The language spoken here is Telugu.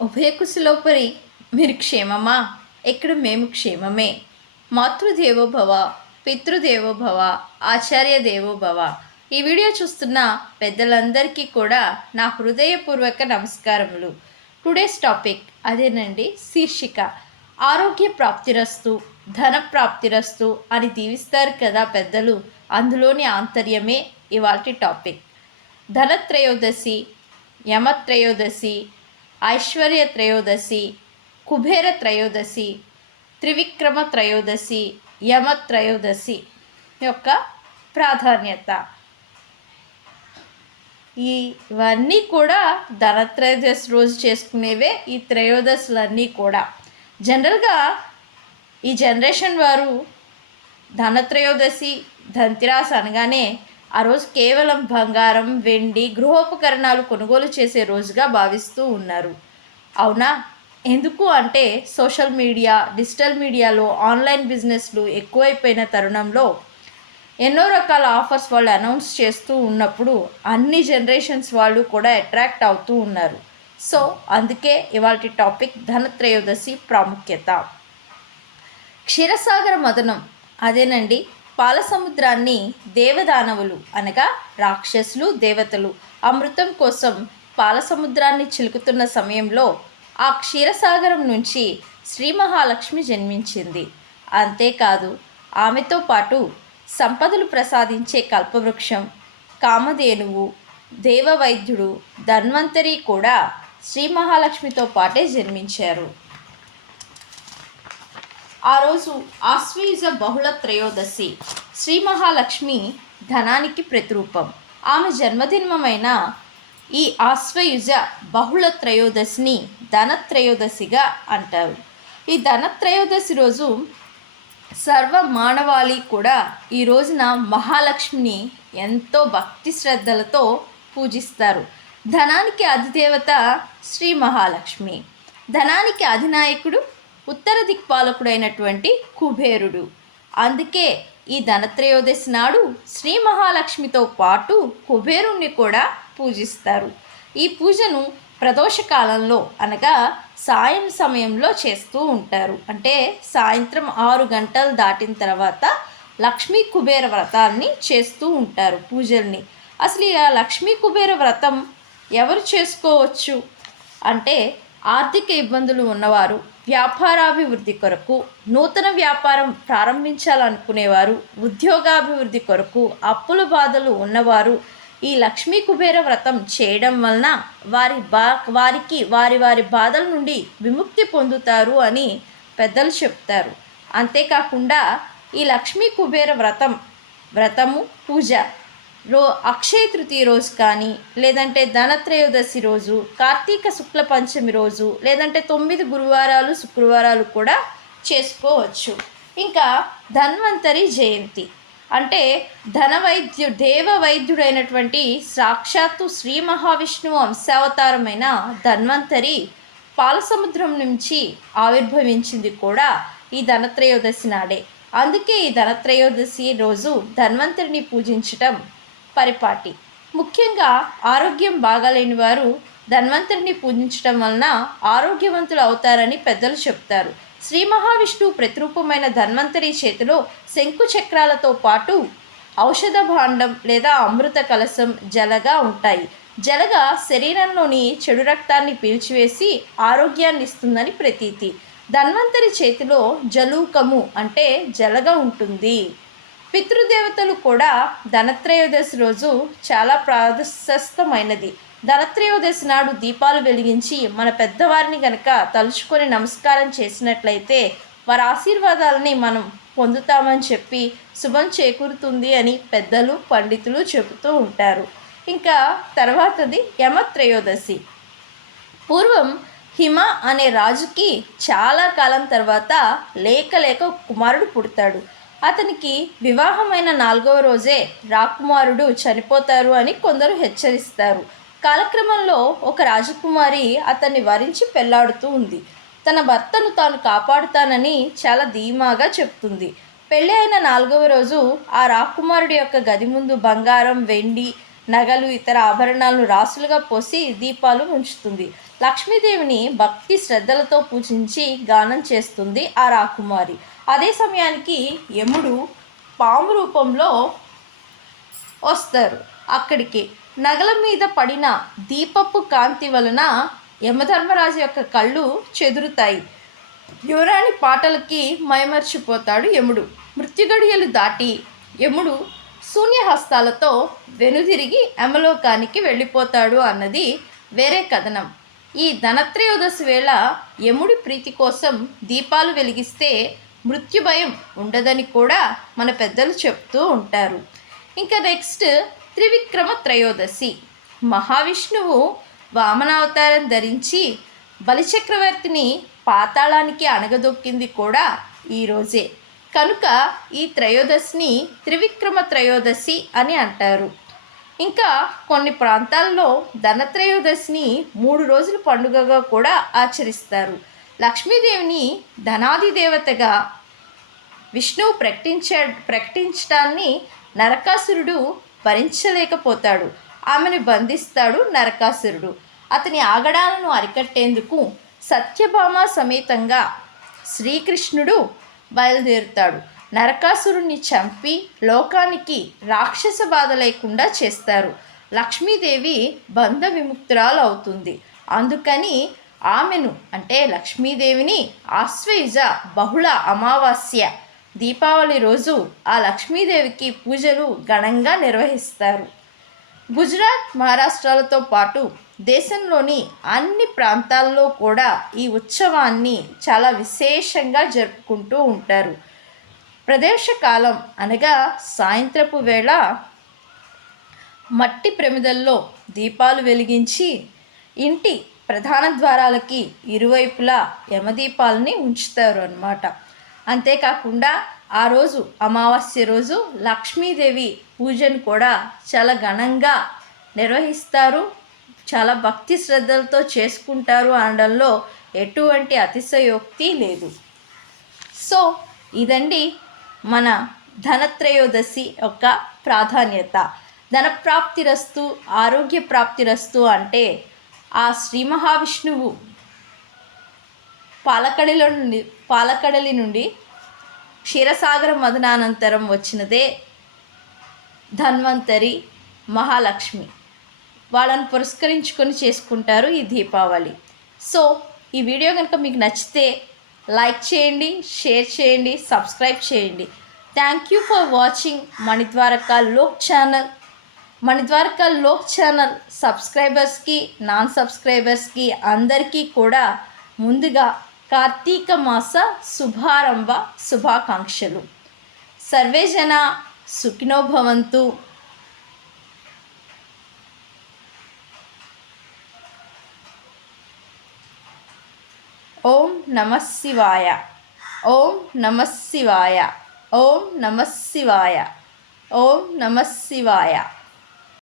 ఉభయ కుశలోపరి మీరు క్షేమమా? ఇక్కడ మేము క్షేమమే? మాతృదేవోభవ పితృదేవోభవ ఆచార్య దేవోభవ ఈ వీడియో చూస్తున్న పెద్దలందరికీ కూడా నా హృదయపూర్వక నమస్కారములు. టుడేస్ టాపిక్ అదేనండి శీర్షిక. ఆరోగ్య ప్రాప్తిరస్తు ధన ప్రాప్తిరస్తు అని దీవిస్తారు కదా పెద్దలు అందులోని ఆంతర్యమే ఇవాటి టాపిక్. ధనత్రయోదశి యమత్రయోదశి ఐశ్వర్య త్రయోదశి కుబేర త్రయోదశి త్రివిక్రమ త్రయోదశి యమ త్రయోదశి యొక్క ప్రాధాన్యత. ఈ ఇవన్నీ కూడా ధనత్రయోదశి రోజు చేసుకునేవే ఈ త్రయోదశులన్నీ కూడా. జనరల్గా ఈ జనరేషన్ వారు ధనత్రయోదశి ధంతిరాస్ అనగానే ఆ రోజు కేవలం బంగారం వెండి గృహోపకరణాలు కొనుగోలు చేసే రోజుగా భావిస్తూ ఉన్నారు. అవునా? ఎందుకు అంటే సోషల్ మీడియా డిజిటల్ మీడియాలో ఆన్లైన్ బిజినెస్లు ఎక్కువైపోయిన తరుణంలో ఎన్నో రకాల ఆఫర్స్ వాళ్ళు అనౌన్స్ చేస్తూ ఉన్నప్పుడు అన్ని జనరేషన్స్ వాళ్ళు కూడా అట్రాక్ట్ అవుతూ ఉన్నారు. సో అందుకే ఇవాళ టాపిక్ ధనత్రయోదశి ప్రాముఖ్యత. క్షీరసాగర మదనం అదేనండి పాలసముద్రాన్ని దేవదానవులు అనగా రాక్షసులు దేవతలు అమృతం కోసం పాలసముద్రాన్ని చిలుకుతున్న సమయంలో ఆ క్షీరసాగరం నుంచి శ్రీ మహాలక్ష్మి జన్మించింది. అంతేకాదు ఆమెతో పాటు సంపదలు ప్రసాదించే కల్పవృక్షం కామధేనువు దేవవైద్యుడు ధన్వంతరి కూడా శ్రీ మహాలక్ష్మితో పాటే జన్మించారు. ఆ రోజు ఆశ్వయుజ బహుళ త్రయోదశి. శ్రీ మహాలక్ష్మి ధనానికి ప్రతిరూపం. ఆమె జన్మదినమైన ఈ ఆశ్వయుజ బహుళ త్రయోదశిని ధనత్రయోదశిగా అంటారు. ఈ ధనత్రయోదశి రోజు సర్వ మానవాళి కూడా ఈ రోజున మహాలక్ష్మిని ఎంతో భక్తి శ్రద్ధలతో పూజిస్తారు. ధనానికి అధిదేవత శ్రీ మహాలక్ష్మి. ధనానికి అధినాయకుడు ఉత్తర దిక్పాలకుడైనటువంటి కుబేరుడు. అందుకే ఈ ధనత్రయోదశి నాడు శ్రీ మహాలక్ష్మితో పాటు కుబేరుణ్ణి కూడా పూజిస్తారు. ఈ పూజను ప్రదోష కాలంలో అనగా సాయం సమయంలో చేస్తూ ఉంటారు. అంటే సాయంత్రం ఆరు గంటలు దాటిన తర్వాత లక్ష్మీ కుబేర వ్రతాన్ని చేస్తూ ఉంటారు పూజల్ని. అసలు ఈ లక్ష్మీ కుబేర వ్రతం ఎవరు చేసుకోవచ్చు? అంటే ఆర్థిక ఇబ్బందులు ఉన్నవారు వ్యాపారాభివృద్ధి కొరకు నూతన వ్యాపారం ప్రారంభించాలనుకునేవారు ఉద్యోగాభివృద్ధి కొరకు అప్పుల బాధలు ఉన్నవారు ఈ లక్ష్మీ కుబేర వ్రతం చేయడం వలన వారి బా వారికి వారి వారి బాధల నుండి విముక్తి పొందుతారు అని పెద్దలు చెప్తారు. అంతేకాకుండా ఈ లక్ష్మీ కుబేర వ్రతం వ్రతము పూజ రో అక్షయ తృతీయ రోజు కానీ లేదంటే ధనత్రయోదశి రోజు కార్తీక శుక్ల పంచమి రోజు లేదంటే తొమ్మిది గురువారాలు శుక్రవారాలు కూడా చేసుకోవచ్చు. ఇంకా ధన్వంతరి జయంతి. అంటే ధనవైద్యు దేవ వైద్యుడైనటువంటి సాక్షాత్తు శ్రీ మహావిష్ణువు అంశావతారమైన ధన్వంతరి పాలసముద్రం నుంచి ఆవిర్భవించింది కూడా ఈ ధనత్రయోదశి నాడే. అందుకే ఈ ధనత్రయోదశి రోజు ధన్వంతరిని పూజించటం పరిపాటి. ముఖ్యంగా ఆరోగ్యం బాగాలేని వారు ధన్వంతరిని పూజించడం వలన ఆరోగ్యవంతులు అవుతారని పెద్దలు చెప్తారు శ్రీ మహావిష్ణువు ప్రతిరూపమైన ధన్వంతరి చేతిలో శంకు చక్రాలతో పాటు ఔషధ భాండం లేదా అమృత కలశం జలగా ఉంటాయి. జలగా శరీరంలోని చెడు రక్తాన్ని పీల్చివేసి ఆరోగ్యాన్ని ఇస్తుందని ప్రతీతి. ధన్వంతరి చేతిలో జలూకము అంటే జలగా ఉంటుంది. పితృదేవతలు కూడా ధనత్రయోదశి రోజు చాలా ప్రాశస్తమైనది ధనత్రయోదశి నాడు దీపాలు వెలిగించి మన పెద్దవారిని గనక తలుచుకొని నమస్కారం చేసినట్లయితే వారి ఆశీర్వాదాలని మనం పొందుతామని చెప్పి శుభం చేకూరుతుంది అని పెద్దలు పండితులు చెబుతూ ఉంటారు. ఇంకా తర్వాతది యమత్రయోదశి. పూర్వం హిమ అనే రాజుకి చాలా కాలం తర్వాత లేక లేక కుమారుడు పుడతాడు. అతనికి వివాహమైన నాలుగవ రోజే రాకుమారుడు చనిపోతారు అని కొందరు హెచ్చరిస్తారు. కాలక్రమంలో ఒక రాజకుమారి అతన్ని వరించి పెళ్ళాడుతూ ఉంది. తన భర్తను తాను కాపాడుతానని చాలా ధీమాగా చెప్తుంది. పెళ్ళి అయిన నాలుగవ రోజు ఆ రాకుమారుడి యొక్క గది ముందు బంగారం వెండి నగలు ఇతర ఆభరణాలను రాసులుగా పోసి దీపాలు ఉంచుతుంది లక్ష్మీదేవిని భక్తి శ్రద్ధలతో పూజించి గానం చేస్తుంది ఆ రాకుమారి. అదే సమయానికి యముడు పాము రూపంలో వస్తారు. అక్కడికి నగల మీద పడిన దీపపు కాంతి వలన యమధర్మరాజు యొక్క కళ్ళు చెదురుతాయి. యువరాణి పాటలకి మైమర్చిపోతాడు యముడు. మృత్యుగడియలు దాటి యముడు శూన్యహస్తాలతో వెనుదిరిగి యమలోకానికి వెళ్ళిపోతాడు అన్నది వేరే కథనం. ఈ ధనత్రయోదశి వేళ యముడి ప్రీతి కోసం దీపాలు వెలిగిస్తే మృత్యు భయం ఉండదని కూడా మన పెద్దలు చెప్తూ ఉంటారు. ఇంకా నెక్స్ట్ త్రివిక్రమ త్రయోదశి. మహావిష్ణువు వామనావతారం ధరించి బలిచక్రవర్తిని పాతాళానికి అణగదొక్కింది కూడా ఈరోజే కనుక ఈ త్రయోదశిని త్రివిక్రమ త్రయోదశి అని అంటారు. ఇంకా కొన్ని ప్రాంతాల్లో ధనత్రయోదశిని మూడు రోజుల పండుగగా కూడా ఆచరిస్తారు. లక్ష్మీదేవిని ధనాది దేవతగా విష్ణువు ప్రకటించ ప్రకటించడాన్ని నరకాసురుడు భరించలేకపోతాడు. ఆమెను బంధిస్తాడు నరకాసురుడు. అతని ఆగడాలను అరికట్టేందుకు సత్యభామ సమేతంగా శ్రీకృష్ణుడు బయలుదేరుతాడు. నరకాసురుణ్ణి చంపి లోకానికి రాక్షస బాధ లేకుండా చేస్తారు. లక్ష్మీదేవి బంధ విముక్తురాలు అవుతుంది అందుకని ఆమెను అంటే లక్ష్మీదేవిని ఆశ్వయుజ బహుళ అమావాస్య దీపావళి రోజు ఆ లక్ష్మీదేవికి పూజలు ఘనంగా నిర్వహిస్తారు. గుజరాత్ మహారాష్ట్రాలతో పాటు దేశంలోని అన్ని ప్రాంతాల్లో కూడా ఈ ఉత్సవాన్ని చాలా విశేషంగా జరుపుకుంటూ ఉంటారు. ప్రదేశకాలం అనగా సాయంత్రపు వేళ మట్టి ప్రమిదల్లో దీపాలు వెలిగించి ఇంటి ప్రధాన ద్వారాలకి ఇరువైపులా యమదీపాలని ఉంచుతారు అన్నమాట అంతేకాకుండా ఆ రోజు అమావాస్య రోజు లక్ష్మీదేవి పూజను కూడా చాలా ఘనంగా నిర్వహిస్తారు. చాలా భక్తి శ్రద్ధలతో చేసుకుంటారు అనడంలో ఎటువంటి అతిశయోక్తి లేదు. సో ఇదండి మన ధనత్రయోదశి యొక్క ప్రాధాన్యత. ధనప్రాప్తిరస్తు ఆరోగ్య ప్రాప్తిరస్తు అంటే ఆ శ్రీ మహావిష్ణువు పాలకడిలో నుండి పాలకడలి నుండి క్షీరసాగర మదనానంతరం వచ్చినదే ధన్వంతరి మహాలక్ష్మి. వాళ్ళని పురస్కరించుకొని చేసుకుంటారు ఈ దీపావళి. సో ఈ వీడియో కనుక మీకు నచ్చితే లైక్ చేయండి షేర్ చేయండి సబ్స్క్రైబ్ చేయండి. Thank you for watching Manidwaraka Lok channel. Manidwaraka Lok channel సబ్స్క్రైబర్స్కి నాన్ సబ్స్క్రైబర్స్కి అందరికీ కూడా ముందుగా కార్తీక మాస శుభారంభ శుభాకాంక్షలు. సర్వేజన సుఖినోభవంతు ఓం నమ శివాయ. ఓం నమ శివాయ. ఓం నమ శివాయ. ఓం నమ శివాయ.